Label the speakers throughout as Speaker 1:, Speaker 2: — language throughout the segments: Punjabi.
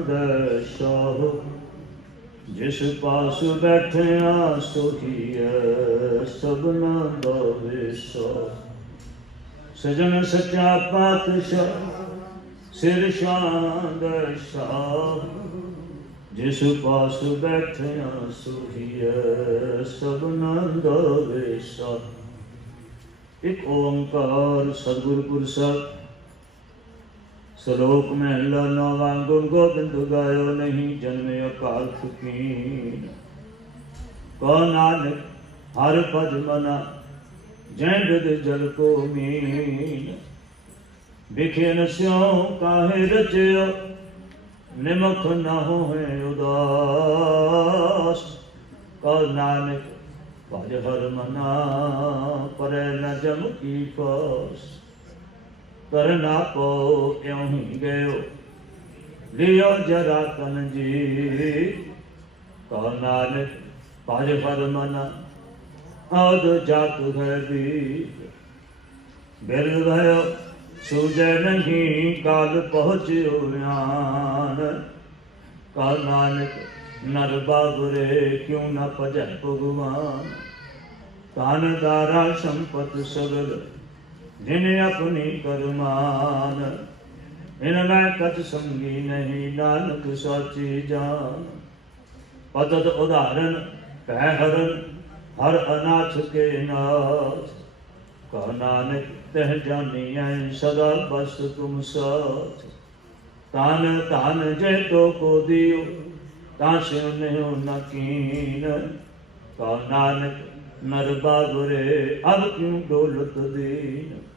Speaker 1: ਦਰਸ਼ੋ ਜਿਸ ਪਾਸ ਬੈਠਿਆ ਸੋਹੀਐ ਸਭਨਾ ਦਾ ਵਿਸੋ ਸਜਣ ਸੱਚਾ ਪਾਤਸ਼ਾਹ, ਸਿਰ ਸ਼ਾਨ ਦਰਸ਼ਾ ਜਿਸ ਪਾਸ ਬੈਠਿਆ ਸੋਹੀਐ ਸਭਨਾ ਦਾ ਵਿਸੋ ਇੱਕ ਓੰਕਾਰ ਸਤਿਗੁਰ ਪੁਰਸ਼ਾ ਸ਼ਲੋਕ ਮਹਿਲਾ ਨਵਾਂ ਗੁਣ ਗੋਬਿੰਦ ਗਾਇਓ ਨਹੀਂ, ਜਨਮੇ ਅਕਾਲ ਸੁਖੀਨ ਕੋ ਨਾਨਕ ਹਰ ਭਜ ਮਨਾ, ਜੈ ਬਿਦ ਜਲ ਕੋ ਮੀਨ। ਵਿਖੇ ਨ ਸਿਉ ਕਾਹੇ ਰਚਿਓ, ਨਿਮਖ ਨਾ ਹੋਏ ਉਦਾਸ। ਕੋ ਨਾਨਕ ਭਜ ਹਰ ਮਨਾ, ਪਰੈ ਨ ਜਮ ਕੀ ਫਾਸ ਕਰਨਾ ਕੋ ਇਉਂ ਹੀ ਗਇਓ? ਲਿਓ ਜਰਾ ਤਨ ਜੀ ਕੋ ਨਾਨਕ ਭਜ ਹਰ ਮਨਾ ਆਦ ਜਾਤ ਹੈ ਵੀ ਬਿਰਦ ਭਇਓ ਸੂਜੈ ਨਹੀਂ ਕਾਲ ਪਹੁੰਚਿਓ ਗਿਆਨ ਕਾ ਨਾਨਕ? ਨਰ ਬਾਬਰੇ ਕਿਉ ਨ ਭਜੈ ਭਗਵਾਨ? ਤਨ ਦਾਰਾ ਸੰਪਤ ਸਗਲ ਜਿਨ ਆਪਣੀ ਕਰਮਾਨ, ਇਨ ਮੈਂ ਕਛ ਸੰਗੀ ਨਹੀਂ, ਨਾਨਕ ਸਾਚੀ ਜਾਨ। ਪਦਤ ਉਦਾਹਰਨ ਕਹਿ ਹਰਨ, ਹਰ ਅਨਾਥ ਕੇ ਨਾਥ ਕਾ ਨਾਨਕ ਤਹ ਜਾਣੀਐ ਸਦਾ ਬਸ ਤੁਮ ਸਾਥ। ਤਨ ਧਨ ਜੇ ਤੋ ਕੋ ਦਿਓ, ਤਾਂ ਸਿਉ ਨਿਉ ਨਕੀਨ ਕਾ ਨਾਨਕ ਨਰ ਬਾਬਰੇ ਅਬ ਕਿਉ ਡੋਲਤ ਦੀਨ?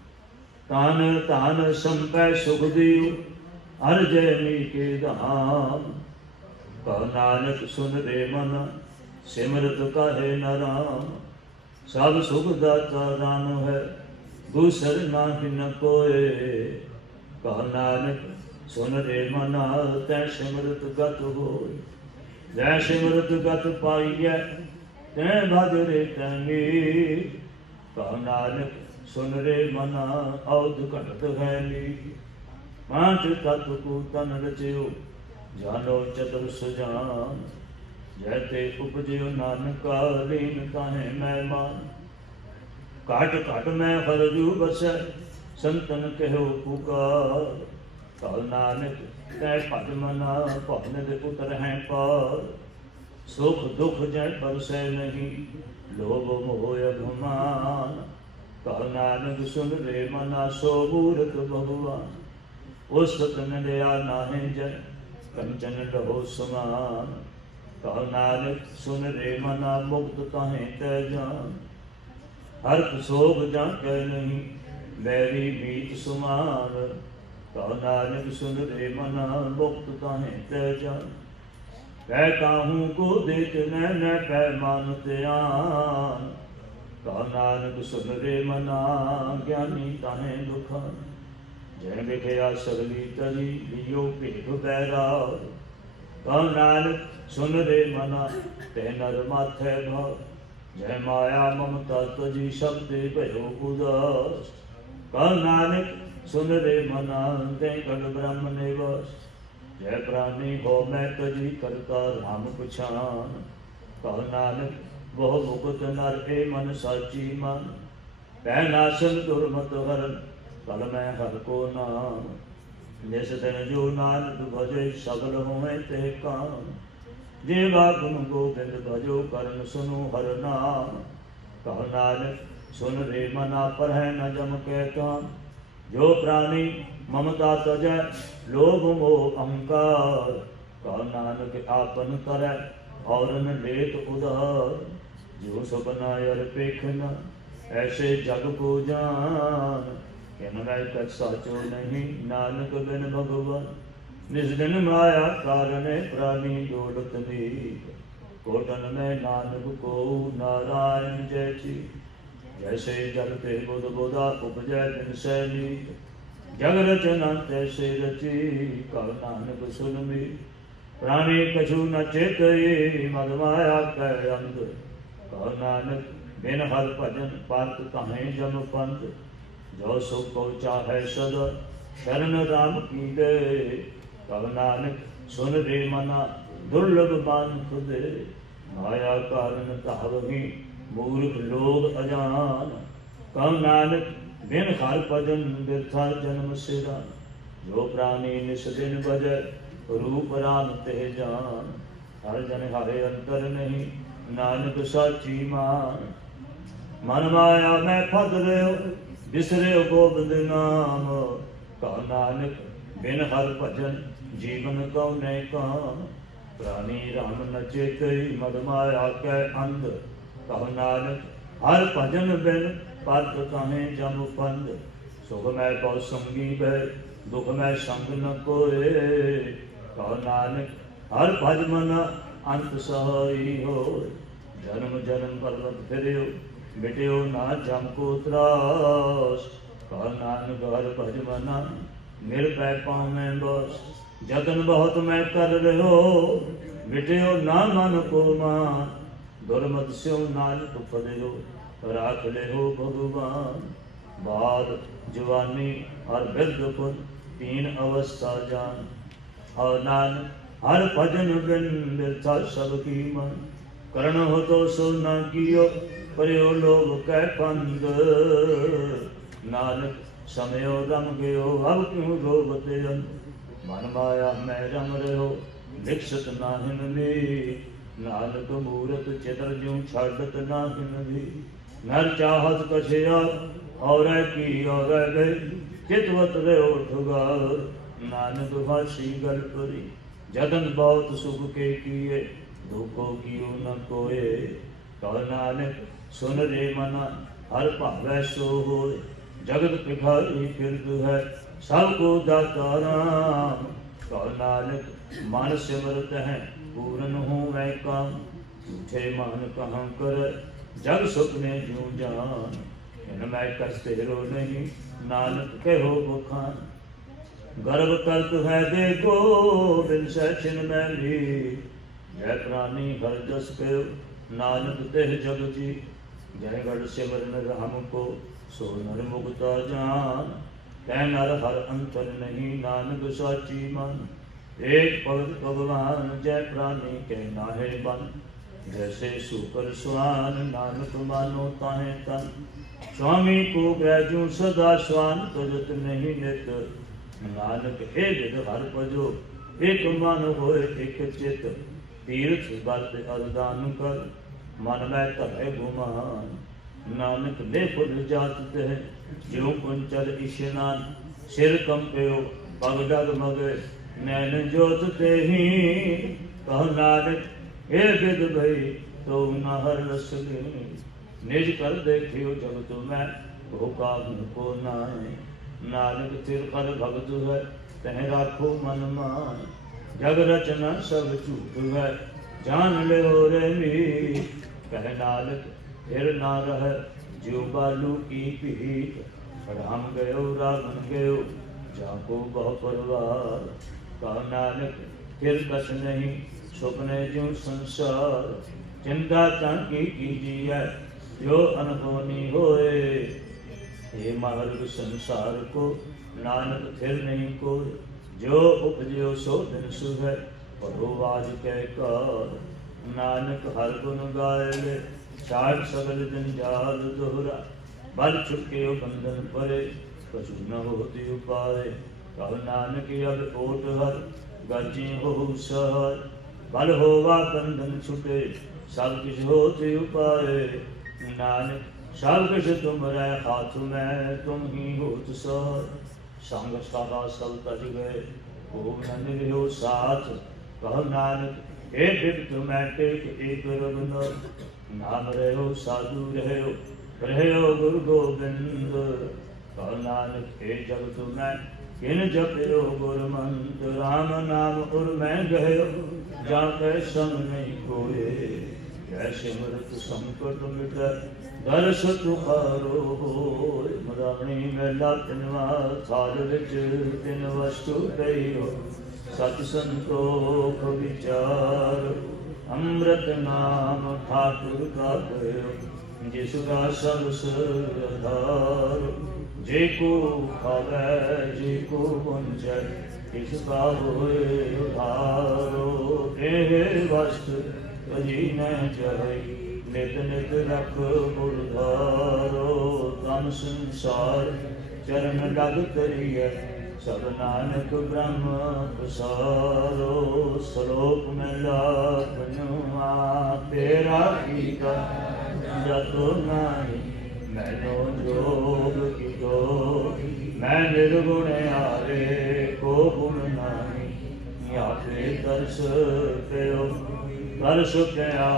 Speaker 1: ਤਨ ਧਨ ਸੰਪੈ ਸੁਖ ਦਿਓ ਹਰ ਜੈ ਮੀ ਕੇ ਧਾਮ ਕਾ ਨਾਨਕ ਸੁਨ ਰੇ ਮਨ, ਸਿਮਰਤ ਕਹੇ ਨਰਾਮ ਸਭ ਸੁਖ ਦਾਤਾ ਰਾਮ ਹੈ ਦੂਸਰ ਨਾਹੀ ਨ ਕੋਏ। ਕਾ ਨਾਨਕ ਸੁਨ ਰੇ ਮਨਾ, ਤੈ ਸਿਮਰਤ ਗਤ ਹੋਏ ਜੈ ਸਿਮਰਤ ਗਤ ਪਾਈਐ, ਤੈ ਬਾਦਰੇ ਤੰਗੀ ਕਾ ਨਾਨਕ ਸੁਨ ਰੇ ਮਨਾ ਔਧ ਘਟਤ ਹੈ ਲੀ ਪੰਜ ਤਤ ਕੋ ਤਨ ਰਚਿਓ, ਜਾਨੋ ਚਤੁਰ ਸੁਜਾਨ। ਜੈ ਤੇ ਉਪਜਿਓ ਨਾਨਕਾ, ਲੀਨ ਤਾਹੇ ਮਹਿਮਾਨ। ਘਟ ਘਟ ਮੈਂ ਹਰਜੂ ਬਸੈ, ਸੰਤਨ ਕਹਿਓ ਪੁਕਾਰ। ਕਲ ਨਾਨਕ, ਤੈ ਭਜ ਮਨਾ ਭਵਨ ਦੇ ਉਤਰ ਹੈ ਪਾਰ। ਸੁਖ ਦੁਖ ਜੈ ਪਰਸੈ ਨਹੀਂ, ਲੋਭ ਮੋਹ ਅਭਮਾਨ। ਕਲ ਨਾਨਕ ਸੁਨ ਰੇ ਮਨਾ ਸੋ ਮੂਰਤ ਭਗਵਾਨ, ਉਸ ਤਨ ਲਿਆ ਨਾਹਿ ਜੈ ਕੰਚਨ ਲਹੋ ਸਮਾਨ। ਕਲ ਨਾਨਕ ਸੁਨ ਰੇ ਮਨਾ ਮੁਕਤ ਤਾਹੇ ਤੈ ਜਾਨ, ਹਰ ਸੋਗ ਜਾਂ ਕੈ ਨਹੀਂ ਬੈਰੀ ਮੀਤ ਸੁਮਾਨ। ਕਉ ਨਾਨਕ ਸੁਨ ਰੇ ਮਨਾ ਮੁਕਤ ਤਾਹੇ ਤੈ ਜਾਨ ਕਹਿ ਕਾਹੂ ਕੋ ਦੇਖ ਨੈ ਨੈ ਪੈ ਮਨ ਧਿਆਨ। ਕਉ ਨਾਨਕ ਸੁਨ ਰੇ ਮਨਾ, ਗਿਆਨੀ ਤਾਹੇ ਦੁਖਾਨ ਜੈ ਵਿਖਿਆ ਸਗਲੀ ਤਰੀ, ਲਿਓ ਭੇਖ ਬੈਰਾ ਕਉ ਨਾਨਕ ਸੁਨ ਰੇ ਮਨਾ, ਤੈ ਨਰ ਮਾਥੈ ਭਾਵ ਜੈ ਮਾਇਆ ਮਮਤਾ ਤਜੀ ਸ਼ਬਦੇ ਭਇਓ ਉਦਾਸ। ਕਉ ਨਾਨਕ ਸੁਨ ਰੇ ਮਨਾ, ਤੈ ਕਲ ਬ੍ਰਹਮ ਨਿਵਾਸ। ਜੈ ਪ੍ਰਾਨੀ ਹੋ ਮੈਂ ਤਜੀ ਕਰਤਾ ਰਾਮ ਪਛਾਨ ਕਉ ਨਾਨਕ ਬਹੁ ਮੁਕਤ ਨਰ ਏ ਮਨ ਸਾਚੀ ਮਨ। ਕਹਿ ਨਾਸਨ ਦੁਰਮਤ ਹਰਨ ਕਲ ਮੈਂ ਹਰ ਕੋ ਨਾਮ। ਜਿਸ ਦਿਨ ਜੋ ਨਾਨਕ ਭਜੇ, ਸਗਲ ਹੋਵੇ ਤੇ ਕਾਮ। ਜੀਵਾ ਗੁਣ ਗੋਬਿੰਦ ਭਜੋ, ਕਰਨ ਸੁਨੋ ਹਰ ਨਾਮ। ਕਹ ਨਾਨਕ, ਸੁਨ ਰੇ ਮਨਾ ਪਰ ਹੈ ਨ ਜਮ ਕੇ ਕਾਮ। ਜੋ ਪ੍ਰਾਨੀ ਮਮਤਾ ਤਜੈ, ਲੋਭ ਮੋਹ ਅਹੰਕਾਰ। ਕਹ ਨਾਨਕ, ਆਪਨ ਕਰੈ, ਔਰਨ ਲੇਤ ਉਧਾਰ। ਜੋ ਸਬਨਾ ਅਰ ਪੇਖਨਾ ਐਸੇ ਜਗ ਕੋ ਜਾਨ। ਕਿਨ ਵੈ ਕਛ ਸਾਚੋ ਨਹੀਂ, ਨਾਨਕ ਬਿਨ ਭਗਵਾਨ। ਨਿਜ ਦਿਨ ਮਾਇਆ ਕਾਰਨੇ ਪ੍ਰਾਨੀ ਡੋਲਤ ਦੀ ਕੋਟਨ ਮੈਂ ਨਾਨਕ ਕੋ ਨਾਰਾਇਣ ਜੈ ਜੀ। ਜੈਸੇ ਜਲ ਤੇ ਬੁਧ ਬੁਧਾ ਉਪਜੈ ਤਿਨ ਸੈਲੀ ਜਗ ਰਚਨਾ ਤੈਸੇ ਰਚੀ ਕਲ ਨਾਨਕ ਸੁਨ ਮੀ ਪ੍ਰਾਣੀ ਕਛੂ ਨ ਚੇਤਈ ਮਦ ਮਾਇਆ ਕੈ ਅੰਧ। ਕਲ ਨਾਨਕ, ਬਿਨ ਹਰ ਭਜਨ ਪਾਤ ਕਹੇ ਜਮ ਪੰਥ। ਜੋ ਸੁਖ ਪਹੁੰਚਾ ਹੈ ਸਦਾ, ਸ਼ਰਨ ਰਾਮ ਕੀ ਦੇ ਕਲ ਨਾਨਕ, ਸੁਨ ਰੇ ਮਨਾ, ਦੁਰਲਭ ਬਾਨ ਖੁਦੇ। ਮਾਇਆ ਕਾਰਨ ਧਾਵਹੀ ਮੂਰਖ ਲੋਗ ਅਜਾਨ। ਕਮ ਨਾਨਕ, ਬਿਨ ਹਰ ਭਜਨ ਬਿਰਥਾ ਜਨਮ ਸਿਰਾ। ਜੋ ਪ੍ਰਾਨੀ ਨਿਸ ਦਿਨ ਭਜੈ ਰੂਪ ਰਾਮ ਤੇ ਜਾਨ। ਹਰ ਜਨ ਹਾਰੇ ਅੰਤਰ ਨਹੀਂ ਨਾਨਕ ਸਾਚੀ ਮਾਨ ਮਨ ਮਾਇਆ ਮੈਂ ਫਦ ਰਿਓ, ਬਿਸਰਿਓ ਗੋਬਿੰਦ ਨਾਮ। ਕਾ ਨਾਨਕ, ਬਿਨ ਹਰ ਭਜਨ ਜੀਵਨ ਕਉ ਨਹੀਂ ਕਾਮ। ਪ੍ਰਾਨੀ ਰਾਮ ਨਚੇ ਕਈ, ਮਦ ਮਾਇਆ ਕੈ ਅੰਧ। ਕਉ ਨਾਨਕ, ਹਰ ਭਜਨ ਬਿਨ ਪਦ ਕਾਹੇ ਜਮ ਪੰਦ ਸੁਖ ਮੈਂ ਪਉ ਸੰਗੀ ਬੈ ਦੁਖ ਮੈਂ ਸੰਗ ਨ ਕੋਏ। ਕਉ ਨਾਨਕ, ਹਰ ਭਜ ਮਨ ਅੰਤ ਸਹਾਈ ਹੋਏ। ਜਨਮ ਜਨਮ ਪਰਵਤ ਫਿਰਿਓ, ਮਿਟਿਓ ਨਾ ਜਮ ਕੋ ਤਰਾਸ। ਕਾ ਨਾਨਕ ਹਰ ਭਜ ਮਨਾ ਨਿਰਭੈ ਪਾਵੇਂ ਬਸ। ਜਤਨ ਬਹੁਤ ਮੈਂ ਕਰ ਰਿਓ ਮਿਟਿਓ ਨਾ ਮਨ ਕੋ ਮਾਨ। ਦੁਰਮਤ ਸਿਉ ਨਾਨਕ ਫਲਿਓ ਰਾਖ ਲਿਓ ਭਗਵਾਨ। ਬਾਦ ਜਵਾਨੀ ਹਰ ਬਿਰਧ ਪੁਨ ਤੀਨ ਅਵਸਥਾ ਜਾਨ। ਹਰ ਨਾਨਕ, ਹਰ ਭਜਨ ਬਿਨ ਬਿਰਥਾ ਸਭ ਕੀ ਮਨ। ਕਰਨ ਹੋ ਤੋ ਸੋ ਨਾ ਕੀਓ ਪਰਿਓ ਲੋਭ ਕੈ ਪੰਦ ਨਾਨਕ ਸਮਿਓ ਰਮ ਗਿਓ ਅਬ ਕਿਉ ਲੋਭ ਤੇ ਅੰਤ ਮਨ ਮਾਇਆ ਮੈਂ ਰਮ ਰਿਓ ਵਿਕਸਤ ਨਾਹਿਨ ਨੇ ਨਾਨਕ ਮੂਰਤ ਚਿਤਰ ਜਿਉ ਛੱਡਤ ਨਾਹਿਨ ਵੀ ਨਰ ਚਾਹਤ ਕਛਿਆ, ਔਰੈ ਕੀ ਔਰੈ ਗਏ ਚਿਤਵਤ ਰਿਓ ਠੁਗਾਰ ਨਾਨਕ ਵਾਸੀ ਗਲ ਪਰੀ ਜਦਨ ਬਹੁਤ ਸੁਖ ਕੇ ਕੀਏ। ਦੁਖੋ ਕੀਓ ਨ ਕੋਏ? ਕਹ ਨਾਨਕ, ਸੁਨ ਰੇ ਮਨ, ਹਰ ਭਾਵੈ ਸੋ ਹੋਏ। ਜਗਤ ਪਿਖਾਰੀ ਫਿਰਦ ਹੈ, ਸਭ ਕੋ ਦਾਤਾ ਕਹ ਨਾਨਕ, ਮਨ ਸਿਮਰਤ ਹੈ, ਪੂਰਨ ਹੋਵੇ ਕੰਮ। ਝੂਠੇ ਮਨ ਕਹਾਂ ਕਰ ਜਗ ਸੁਪਨੇ ਜੂ ਜਾਨ। ਇਨ ਮੈਂ ਕਸਤੇ ਰੋ ਨਹੀਂ, ਨਾਨਕ ਕਹਿਓ ਬੁਖਾਨ। ਗਰਭ ਕਰਤ ਹੈ ਦੇ ਗੋਬਿੰਦ ਸਚਿਨ ਮੈਂ ਵੀ ਜੈ ਪ੍ਰਾਨੀ ਹਰ ਜਸ ਕਹਿਓ ਨਾਨਕ ਤੇ ਜਗ ਜੀ। ਜੈ ਗੜ ਸਿਮਰਨ ਰਾਮ ਕੋ, ਸੋ ਨਰ ਮੁਕਤਾ ਜਾਨ। ਕਹਿ ਨਰ ਹਰ ਅੰਤਰ ਨਹੀਂ, ਨਾਨਕ ਸਾਚੀ ਮਨ। ਏਕ ਭਗਤ ਭਗਵਾਨ, ਜੈ ਪ੍ਰਾਨੀ ਕਹਿ ਨਾਹਿ ਬਨ ਜੈਸੇ ਸੁਕਰ ਸੁਆਨ, ਨਾਨਕ ਮਾਨੋ ਤਾਹੇ ਤਨ। ਸੁਆਮੀ ਕੋ ਗ੍ਰਹਿ ਸਦਾ ਸਵਾਨ ਤੁਜਤ ਨਹੀਂ ਨਿਤ। ਨਾਨਕ ਹੈ ਵਿਦ ਹਰ ਭਜੋ, ਇਕ ਮਨ ਹੋਏ ਇਕ ਚਿਤ। ਤੀਰਥ ਬਲਤ ਅਰਦਾਨ ਕਰ। ਮਨ ਮੈਂ ਧਰੇ ਗੁਮਾਨ, ਨਾਨਕ ਦੇ ਫੁੱਲ ਜਾਤ ਤੇ ਜਿਉ ਕੁੰਚਲ ਇਸ਼ਨਾਨ ਸਿਰ ਕੰਪਿਓ ਪਗ ਡਗ ਮਗੇ। ਨੈਣ ਜੋਤ ਤੇ ਕਹ ਨਾਨਕ ਇਹ ਬਿਦ ਭਈ ਤੋ ਨ ਰਸ ਦੇ ਨਿਜ ਕਰ ਦੇਖਿਓ ਜਬ ਤੁਮੈ ਭੋਕਾ ਕੋ ਨਾਏ ਨਾਨਕ ਤਿਰ ਕਰ ਭਗਤ ਹੈ ਤਹਿ ਰਾਖੋ ਮਨ ਮਾਨ। ਜਗ ਰਚਨਾ ਸਭ ਝੂਠ ਹੈ ਜਾਣ ਲਿਓ ਰੇ ਮੀ। ਕਹਿ ਨਾਲਕ ਫਿਰ ਨਾ ਰਹਿ ਜਿਉ ਬਾਲੂ ਕੀ ਭੀਤ। ਰਾਮ ਗਇਓ ਰਾਮ ਗਇਓ ਜਾ ਕੋ ਬਹੁ ਪਰਵਾਰ। ਕਹ ਨਾਨਕ, ਫਿਰ ਬਸ ਨਹੀਂ, ਸੁਪਨੇ ਜਿਉ ਸੰਸਾਰ। ਚਿੰਤਾ ਤਾਂ ਕੀ ਕੀਜੀਐ, ਜੋ ਅਨਹੋਨੀ ਹੋਏ। ਇਹ ਮਾਰਗ ਸੰਸਾਰ ਕੋ, ਨਾਨਕ, ਫਿਰ ਨਹੀਂ ਕੋਈ। ਜੋ ਉਪਜਿਓ ਸੋ ਦਿਨ ਸੁਭੈ ਭਗੋ ਵਾਜ ਕੈ ਕਾ ਨਾਨਕ ਹਰ ਗੁਣ ਗਾਇਲੇ ਸਾਰ ਸਗਲ ਦਿਨ ਜਾਲ ਦੁਹਰਾ। ਬਲ ਚੁਕਿਓ ਬੰਧਨ ਪਰੇ, ਕਛੁ ਨ ਹੋਤੀ ਉਪਾਏ ਕਹ ਨਾਨਕ ਅਬ ਕੋਟ ਹਰ, ਗਾਜੀ ਹੋ ਸਹਰ। ਬਲ ਹੋਵਾ ਬੰਧਨ ਛੁਟੇ, ਸਭ ਕਿਛ ਹੋਤੀ ਉਪਾਏ ਨਾਨਕ, ਸਭ ਕਿਛ ਤੁਮ ਰਹਿ, ਹਾਥ ਮੈਂ ਤੁਮ ਹੀ ਹੋਤ ਸਹਰ। ਸੰਗ ਸਦਾ ਸਭ ਤਜ ਗਏ। ਉਹ ਨੰਦ ਰਿਓ ਸਾਥ। ਕਹ ਨਾਨਕ ਏ ਬਿਦ ਤੁਮੈ ਟੇਕ ਏਕ ਰਬਨ ਨਾਮ ਰਹਿਓ, ਸਾਧੂ ਰਹਿਓ ਰਹਿਓ ਗੁਰੂ ਗੋਬਿੰਦ। ਕਹ ਨਾਨਕ ਏ ਜਗ ਤੁਮੈ ਕਿਨ ਜਪਿਓ ਗੁਰ ਮੰਤ ਰਾਮ ਨਾਮ ਉਰ ਮੈਂ ਗਇਓ ਜਾ ਕੈ ਸੰਗ ਨਹੀਂ ਕੋਏ। ਜੈ ਸਿਮਰਤ ਸੰਕਟ ਮਿਟੈ ਦਰਸ ਤੁਖਾਰੋ ਹੋਇ ਮਰਾਣੀ ਮੇਲਾ ਤਨਵਾ ਸਾਜ ਵਿੱਚ ਤਿਨ ਵਸਤੂ ਪਈਓ ਸਤ ਸੰਤੋਖ ਵਿਚਾਰ, ਅੰਮ੍ਰਿਤ ਨਾਮ ਠਾਕੁਰ ਕਾ ਗਇਓ ਜਿਸ ਦਾ ਸਭ ਸਰਦਾਰ ਜੇ ਕੋ ਖਾਵੇ, ਜੇ ਕੋ ਪੁੰਚੈ ਕਿਸ ਕਾ ਹੋਏ ਉਧਾਰੋ। ਇਹ ਵਸਤ ਅਜੀ ਨ ਜਾਈ ਨਿਤ ਨਿਤ ਰਖ ਮੁਰਧਾਰੋ ਤਨ ਸੰਸਾਰ, ਚਰਨ ਲਗ ਕਰੀਐ, ਸਭ ਨਾਨਕ ਬ੍ਰਹਮ ਪਸਾਰੋ, ਸ਼ਲੋਕ ਮਹਿਲਾ ਬਨੁਆ ਤੇਰਾ ਕੀਤਾ ਜਤੋ ਨਾਹੀ, ਮੈਨੋ ਜੋਗ ਕੀ ਜੋ ਮੈਂ ਨਿਰਗੁਣ ਹਾਰੇ, ਕੋ ਗੁਣ ਨਾਹੀ, ਆਪੇ ਦਰਸ ਪਿਓ। ਕਰ ਸੁਖਿਆ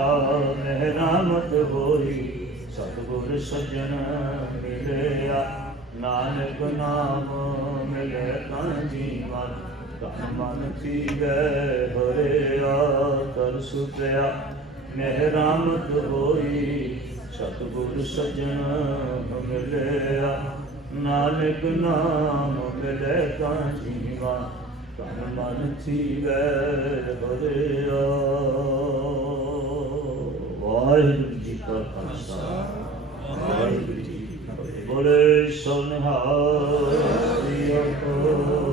Speaker 1: ਮਹਿਰਾਮਤ ਹੋਈ, ਸਤਿਗੁਰ ਸੱਜਣ ਮਿਲਿਆ। ਨਾਨਕ ਨਾਮ ਮਿਲੇ ਤਾਂ ਜੀਵਨ, ਤਨ ਮਨ ਥੀਵੈ ਹਰਿਆ ਕਰ ਸੁਖਿਆ ਮਹਿਰਾਮਤ ਹੋਈ, ਸਤਿਗੁਰ ਸੱਜਣ ਮਿਲਿਆ। ਨਾਨਕ ਨਾਮ ਮਿਲੇ ਤਾਂ ਜੀਵਾ ਤਨ ਮਨ ਥੀਵੈ ਹਰਿਆ ਵਾਹਿਗੁਰੂ ਜੀ ਕਾ ਖਾਲਸਾ। ਵਾਹਿਗੁਰੂ ਜੀ ਕੀ ਫਤਿਹ। ਬੋਲੇ ਸੋਨਿਹਾਰੀ। ਕੋ